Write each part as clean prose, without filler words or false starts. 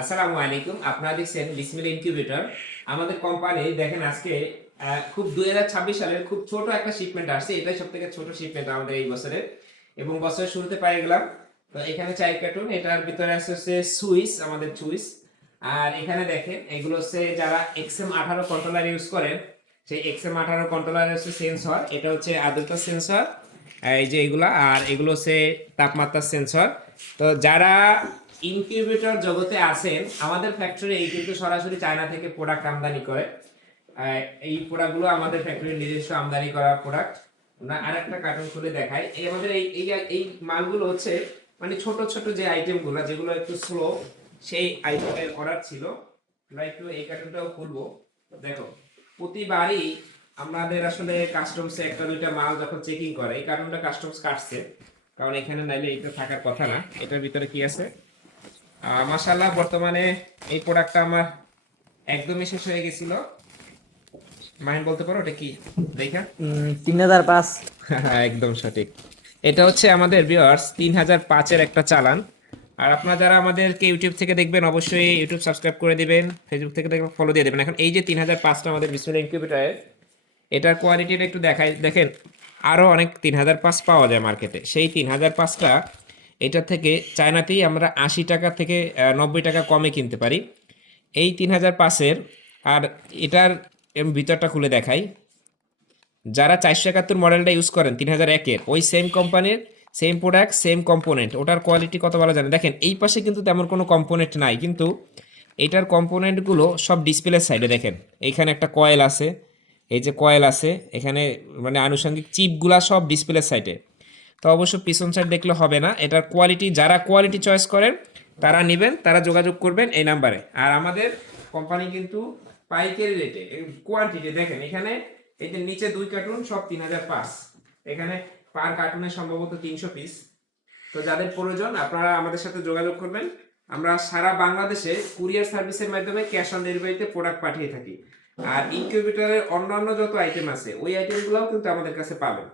আসসালামু আলাইকুম। আপনারা দেখছেন বিসমিল্লাহ ইনকিউবেটর। আমাদের কোম্পানি দেখেন আজকে খুব 2026 সালের খুব ছোট একটা শিপমেন্ট আসছে। এটাই সবথেকে ছোট শিপমেন্ট আমাদের এই বছরের, এবং বছরের শুরুতে পেয়ে গেলাম। তো এখানে 4 কার্টুন, এটার ভিতরে আছে হচ্ছে সুইচ, আমাদের সুইচ। আর এখানে দেখেন এগুলো হচ্ছে যারা XM18 কন্ট্রোলার ইউজ করেন, সেই XM18 কন্ট্রোলার হচ্ছে সেন্সর। এটা হচ্ছে আর্দ্রতা সেন্সর, এই যে এগুলা, আর এগুলো হচ্ছে তাপমাত্রা সেন্সর। তো যারা ইনকিউবেটর জগতে আছেন, আমাদের ফ্যাক্টরি এই কিন্তু সরাসরি চায়না থেকে প্রোডাক্ট আমদানি করে। এই প্রোডাক্টগুলো আমাদের ফ্যাক্টরির নিজস্ব আমদানি করা প্রোডাক্ট। না, আরেকটা কার্টুন খুলে দেখাই। এই আমাদের এই এই এই মালগুলো হচ্ছে মানে ছোট ছোট যে আইটেমগুলো যেগুলো একটু স্লো, সেই আইটেমের অর্ডার ছিল। আমরা একটু এই কার্টুনটাও খুলবো। দেখো, প্রতিবারই আমাদের আসলে কাস্টমসে একটা দুইটা মাল যখন চেকিং করে, এই কার্টুনটা কাস্টমস কাটছে, কারণ এখানে নাইলে এটা থাকার কথা না। এটার ভিতরে কি আছে? মাশাআল্লাহ, বর্তমানে এই প্রোডাক্টটা আমার একদমই শেষ হয়ে গেছিল। মাইন্ড বলতে পারো এটা কি? দেখা 3005। একদম সঠিক। এটা হচ্ছে আমাদের ভিউয়ার্স 3005-এর একটা চালান। আর আপনারা যারা আমাদেরকে ইউটিউব থেকে দেখবেন, অবশ্যই ইউটিউব সাবস্ক্রাইব করে দিবেন, ফেসবুক থেকে দেখবেন ফলো দিয়ে দেবেন। এখন এই যে 3005টা আমাদের বিসমিল্লাহ ইনকিউবেটরের, এটার কোয়ালিটিটা একটু দেখাই। দেখেন, আরও অনেক 3005 পাওয়া যায় মার্কেটে। সেই 3005টা এটার থেকে চায়নাতেই আমরা 80 টাকা থেকে 90 টাকা কমে কিনতে পারি এই 3005-এর। আর এটার ভিতরটা খুলে দেখাই। যারা 471 মডেলটা ইউজ করেন 3001-এর, ওই সেম কোম্পানির সেম প্রোডাক্ট সেম কম্পোনেন্ট, ওটার কোয়ালিটি কত ভালো জানেন? দেখেন, এই পাশে কিন্তু তেমন কোনো কম্পোনেন্ট নাই, কিন্তু এটার কম্পোনেন্টগুলো সব ডিসপ্লে সাইডে। দেখেন, এইখানে একটা কয়েল আছে, এই যে কয়েল আছে এখানে, মানে আনুষঙ্গিক চিপগুলা সব ডিসপ্লে সাইডে। তো অবশ্য পিছন সাইড দেখলে হবে না। এটার কোয়ালিটি, যারা কোয়ালিটি চয়েস করেন তারা নেবেন, তারা যোগাযোগ করবেন এই নাম্বারে। আর আমাদের কোম্পানি কিন্তু পাইকারি রেটে, কোয়ান্টিটি দেখেন এখানে, এই যে নিচে 2 কার্টুন সব 3005, এখানে পার কার্টুনে সম্ভবত 300 পিস। তো যাদের প্রয়োজন আপনারা আমাদের সাথে যোগাযোগ করবেন। আমরা সারা বাংলাদেশে কুরিয়ার সার্ভিসের মাধ্যমে ক্যাশ অন ডেলিভারিতে প্রোডাক্ট পাঠিয়ে থাকি। আর ইনকিউবেটরের অন্যান্য যত আইটেম আছে, ওই আইটেমগুলোও কিন্তু আমাদের কাছে পাবেন।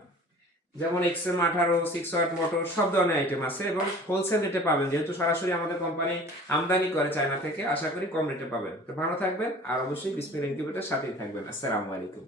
যেমন XM18, 6 ওয়াট মোটর, সব ধরনের আইটেম আছে, এবং হোলসেল রেটে পাবেন। যেহেতু সরাসরি আমাদের কোম্পানি আমদানি করে চায়না থেকে, আশা করি কম রেটে পাবেন। তো ভালো থাকবেন, আর অবশ্যই বিসমিল্লাহ ইনকিউবেটরের সাথেই থাকবেন। আসসালামু আলাইকুম।